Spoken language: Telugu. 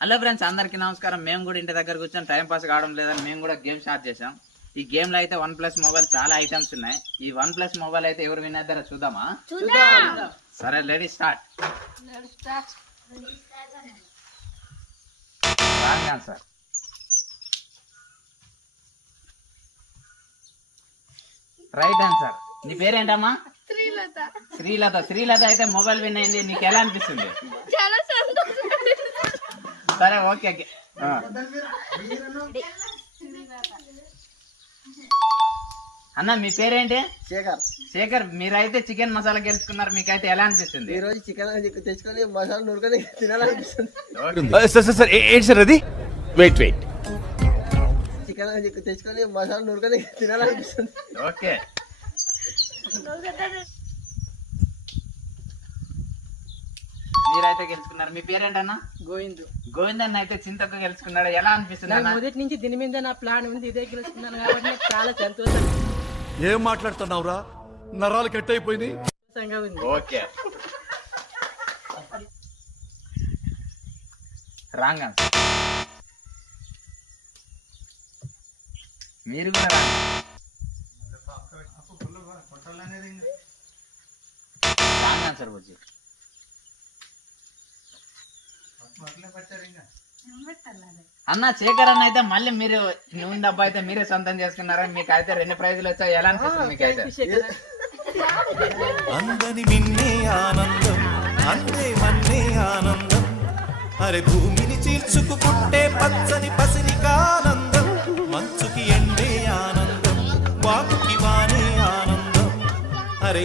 హలో ఫ్రెండ్స్, అందరికీ నమస్కారం. మేము కూడా ఇంటి దగ్గర కూర్చొని టైం పాస్ కావడం లేదని మేము కూడా గేమ్ స్టార్ట్ చేసాం. ఈ గేమ్ లో అయితే OnePlus మొబైల్ చాలా ఐటమ్స్ ఉన్నాయి. ఈ OnePlus మొబైల్ అయితే ఎవరు వినేద్దారో చూద్దామా? సరే, ready start. Wrong answer. Right answer. నీ పేరేంటమ్మా? శ్రీలత. శ్రీలత అయితే మొబైల్ విన్ అయింది. నీకు ఎలా అనిపిస్తుంది? సరే, ఓకే. అన్న, మీ పేరేంటి? శేఖర్. శేఖర్, మీరైతే చికెన్ మసాలా గెలుచుకున్నారు. మీకైతే ఎలా అనిపిస్తుంది? ఈ రోజు చికెన్ తెచ్చుకొని మసాలా నూరుకొని తినాలనిపిస్తుంది. సార్ ఏంటి సార్ అది? వెయిట్ చికెన్ తెచ్చుకొని మసాలా నూరుకొని తినాలనిపిస్తుంది. ఓకే. మీరైతే గెలుచుకున్నారు. మీ పేరేంటన్నా? గోవింద్. గోవింద్ అన్న అయితే చింతకు గెలుచుకున్నాడు. ఎలా అనిపిస్తుంది అన్న? మొదటి నుంచి దీని మీద నా ప్లాన్ ఉంది, ఇదే గెలుచుకున్నాను కాబట్టి నాకు చాలా సంతోషంగా ఏం మాట్లాడుతున్నావురా? నరాలు కట్ అయిపోయింది. ఉంది. ఓకే. Wrong answer. మీరు కూడా రాంగ్. రాంగ్ ఆన్సర్ వచ్చి. అన్న, శేఖర్ అన్న అయితే మళ్ళీ మీరు నూనె డబ్బా అయితే మీరే సొంతం చేసుకున్నారా? మీకు అయితే 2 ప్రైజులు వచ్చాయి. ఎలా అనిపిస్తుంది మీకైతే? అందని మిన్నే ఆనందం, అందే మన్నే ఆనందం, అరే భూమిని చీల్చుకు పుట్టే పచ్చని పసిరికానందం, మంచుకి ఎండే ఆనందం, వాకుకి వానే ఆనందం, అరే